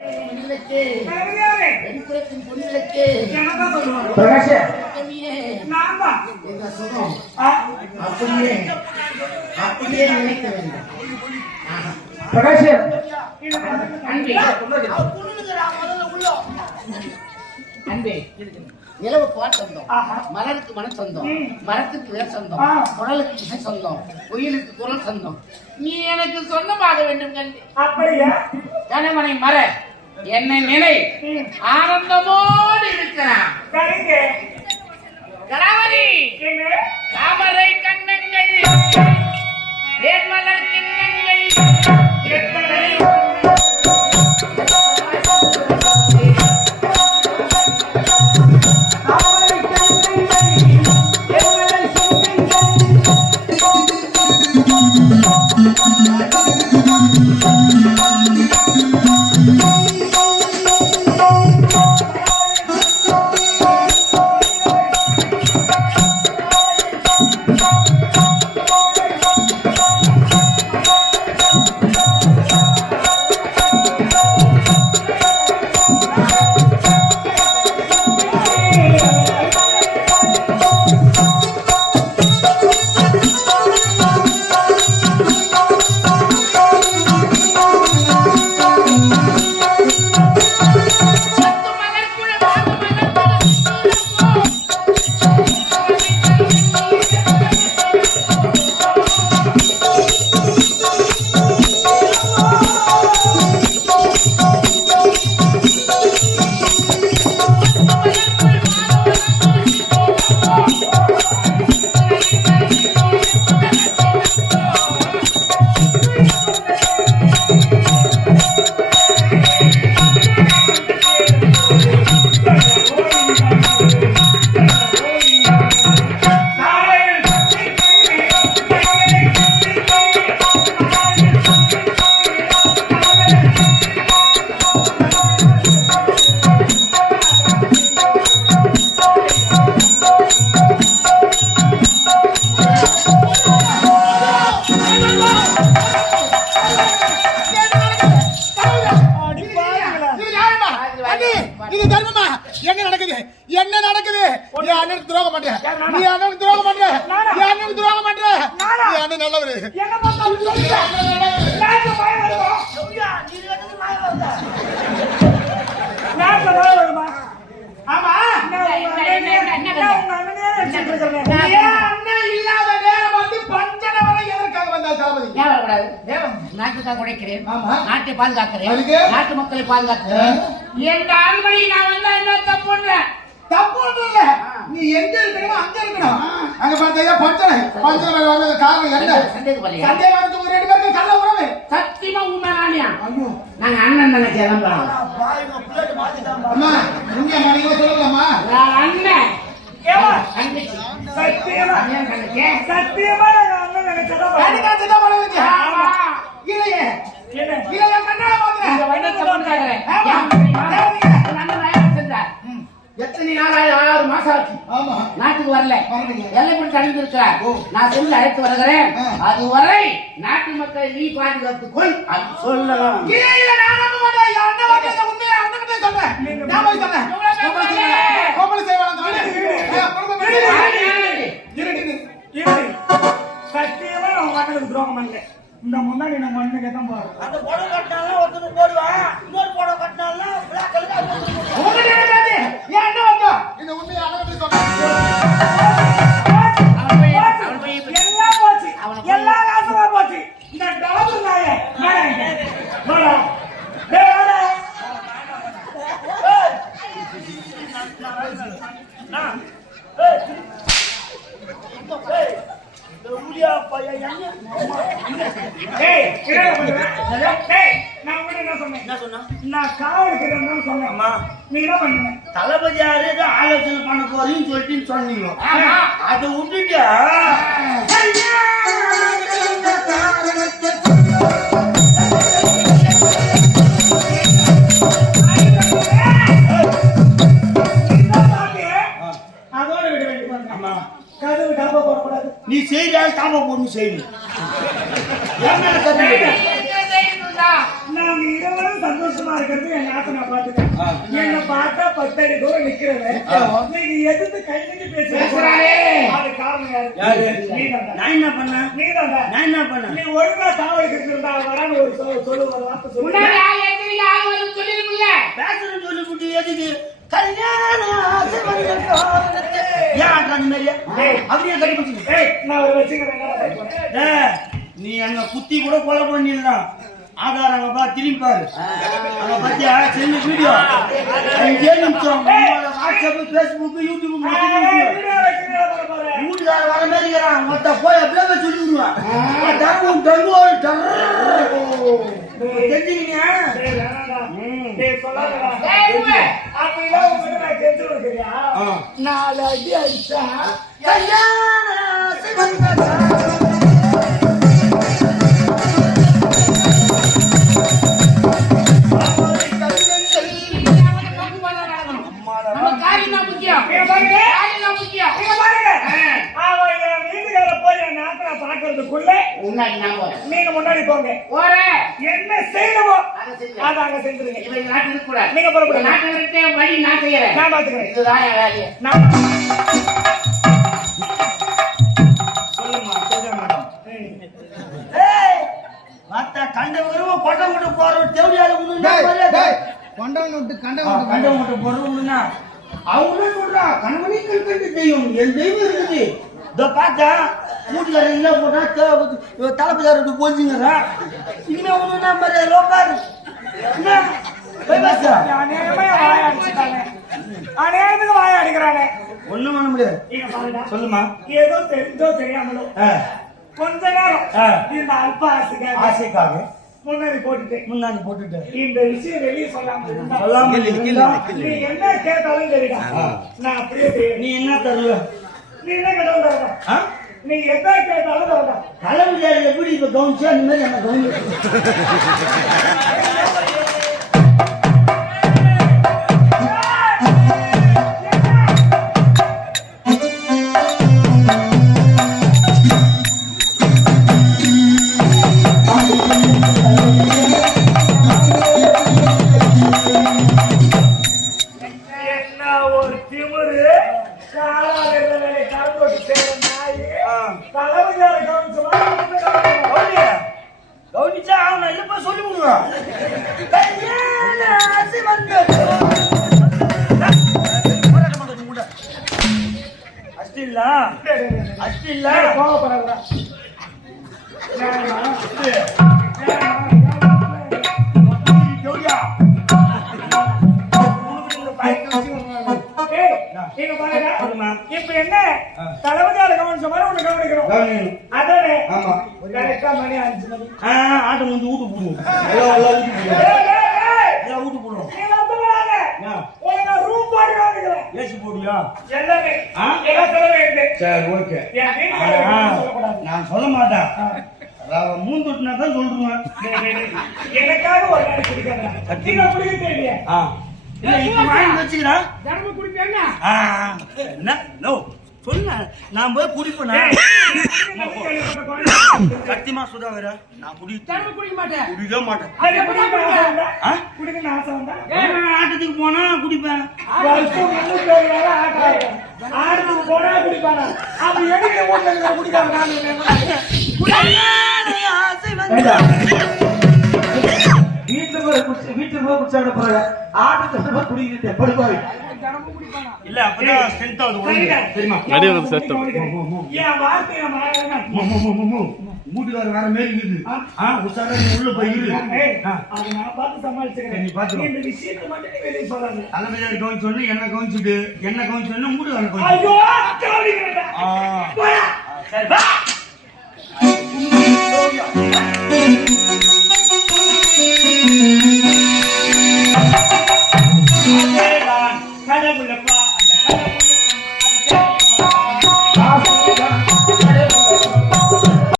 அப்படியே நினைக்க வேண்டும். அன்பே நிலவு பால் சொந்தம், மலருக்கு மன சொந்தம், மரத்துக்கு வேர் சொந்தம், குரலுக்கு இசை சொந்தம், உயிருக்கு குரல் சொந்தம். நீ எனக்கு சொந்தமாக வேண்டும் கண்டி. அப்படியா? கணவனை மற என்னை நினை ஆனந்தமோடு இருக்கிறான். கணவரி தாமரை கண்ணங்கள் வேர்மலர் கிண்ணங்கள் நாட்டை பாதுகாக்கிறேன், நாட்டு மக்களை பாதுகாக்கிறேன். என் ஆண்மணி நான் வந்தா என்ன தப்பு இல்ல. நீ எங்க இருக்கணுமோ அங்க இருக்கணும். அங்க பார்த்தா பஞ்சனை வர்றது காரணம் என்ன? சந்தேகத்துக்கு ஒரு ரெண்டு பேருக்கு கள்ள உறவு. சத்தியமா உண்மை நானியா? நாங்க அண்ணன் நினைச்சு கிளம்பலாம். அம்மா இங்க மணிக்கு சொல்லலாமா? அண்ணன் சத்தியமா சத்தியமா அண்ணன் நினைச்சதா இல்லையே எத்தனை நாள் 6 மாசம் ஆச்சு நாட்டுக்கு வரல. எல்லை பிடிச்சு அணிந்திருக்கிறார். நான் சொல்லி அழைத்து வருகிறேன். அதுவரை நாட்டு மக்களை நீ பாதுகாத்துக்கொள். அது சொல்லலாம். சத்தியமா அவங்க அண்ணனுக்கு துரோகம் இல்லை. இந்த முன்னாடி நம்ம அண்ணனுக்கு தான் போறோம். அந்த புடவை கட்டினாலும் ஒருத்தர் போடுவான், இன்னொரு புடவை கட்டினாலும் எல்லாம் போச்சு, எல்லா காசுமா போச்சு. இந்த டாபர் நாய தளபதி யாரு ஆலோசனை பண்ண போறீன்னு சொல்லிட்டு சொன்னீங்க. அதை விட்டுட்டு அதோட விட வேண்டிய கதவு டாபா போடக்கூடாது. நீ செய்தால் டாபா போடணும் செய்யணும். நாங்க இருவரும் சந்தோஷமா பாத்துக்கிறது என் நாத்த நான் பாத்துக்கிறேன். என்ன பார்த்தா 10 அடி தூரம் நிக்கிறவன் நீங்க எதிர்த்து கை நீட்டி பேசுறாரே, அது காரணம் யாரு? நீதான். நான் என்ன பண்ண? நீதான். நான் என்ன பண்ண? நீ ஒழுங்கா தாவலுக்கு இருந்தா வரான்னு ஒரு சொல்லு ஒரு வார்த்தை சொல்லு. முன்னாடி யார் வந்து சொல்லிருக்கீங்க? பேசுறேன்னு சொல்லி புடி எதுக்கு? கல்யாணம் ஆசை வந்தது. ஏன் அந்த மாதிரியா? அப்படியே கட்டி பிடிச்சிங்க. நான் ஒரு வச்சுக்கிறேன். நீ அங்க குத்தி கூட கொலை பண்ணிடலாம். ஆதார் அங்க பா திரும்பி பாரு. அங்க பத்தியா செஞ்ச வீடியோ 5 நிமிஷம் வாட்ஸ்அப் பேஸ்புக் யூடியூப் வீட்டுக்கார வர மாதிரி இருக்கிறான். மொத்த போய் அப்படியே சொல்லி விடுவான். தெரிஞ்சுக்கிங்க. நாலு அடி அடிச்சா நீங்க முன்னாடி போங்க. என்ன செய்யணுமோ அதை அங்க செஞ்சிருங்க. நீங்க புறப்படுங்க. வழி நான் செய்யறேன். நான் பாத்துக்கிறேன். இதுதான் என் வேலையை. சொல்லுமா மேடம். கண்ட விரும்ப கொண்ட விட்டு போறோம். தேவையான கொண்ட விட்டு போறோம்னா அவங்களே சொல்றா கணவனை கண்டு தெய்வம் என் தெய்வம் இருக்குது. இதோ பார்த்தா வீட்டுக்காரர் என்ன போட்டா தலைப்பதாரு போச்சுங்கிறா. இனிமே ஒண்ணு நம்பர் லோக்காரு வாய அடிக்கிறானே. ஒண்ணும் பண்ண முடியாது. சொல்லுமா. ஏதோ தெரிஞ்சோ தெரியாமலோ கொஞ்ச நேரம் இந்த அல்ப ஆசைக்காக முன்னாடி போட்டுட்டு இந்த விஷயம் வெளியே சொல்லாம நீ என்ன கேட்டாலும் தெரியுமா நான் அப்படியே செய்ய. நீ என்ன தருவ? நீ என்ன கேட்டாலும் தருவ. நீ எதை கேட்டாலும் தருவ. தலைவியாரி எப்படி இப்ப கவனிச்சா அந்த மாதிரி என்ன கவனிச்சு இப்ப என்ன தளபதியால கவனிச்ச மாதிரி உன்னை கவனிக்கிறோம். அதானே கரெக்டா மணி 5 மணி ஆட்டு வந்து வீட்டு போடுவோம். வீட்டு போடுவோம். ரூம் போட்டு ஏசி போடுவியா? எல்லாமே சரி ஓகே. நான் சொல்ல மாட்டேன். மூந்துட்டுனா தான் சொல்றேன். எனக்காக ஒரு நாள் குடிக்கிறேன். இல்ல இப்ப வாங்கி வச்சுக்கிறா தர்ம குடிப்பேன்னா என்ன நோ சொல்லுங்க. நான் போய் குடிப்பேனா? சத்தியமா சுதாகர நான் குடிக்க மாட்டேன். குடிக்க மாட்டேன். குடிக்கணும் ஆசை வந்தா ஆட்டத்துக்கு போனா குடிப்பேன். ஆட்டத்துக்கு போனா குடிப்பானா? அப்ப எதுக்கு குடிக்காம வீட்டுக்கு போய் குடிச்சாட போறாங்க. ஆட்டத்தை குடிக்கிட்டு படுப்பாரு. இல்ல அப்பதான் ஸ்ட்ரென்த் ஆகுது தெரியுமா? நடிகர் சத்தம் ஏன் வார்த்தை வீட்டுக்காரர் வேற மாரி இருக்குது. உஷாரா நீ உள்ள போயிரு. அது நான் பார்த்து சமாளிச்சுக்கிறேன். நீ பாத்து இந்த விஷயத்தை மட்டும் நீ வெளிய சொல்லாத. தலைமையார் கவுன் சொல்லி என்ன கவுன்சிட்டு என்ன கவுன் சொன்னா வீட்டுக்காரர் கவுன். ஐயோ கவுனிக்கிறடா. போடா. சரி வா.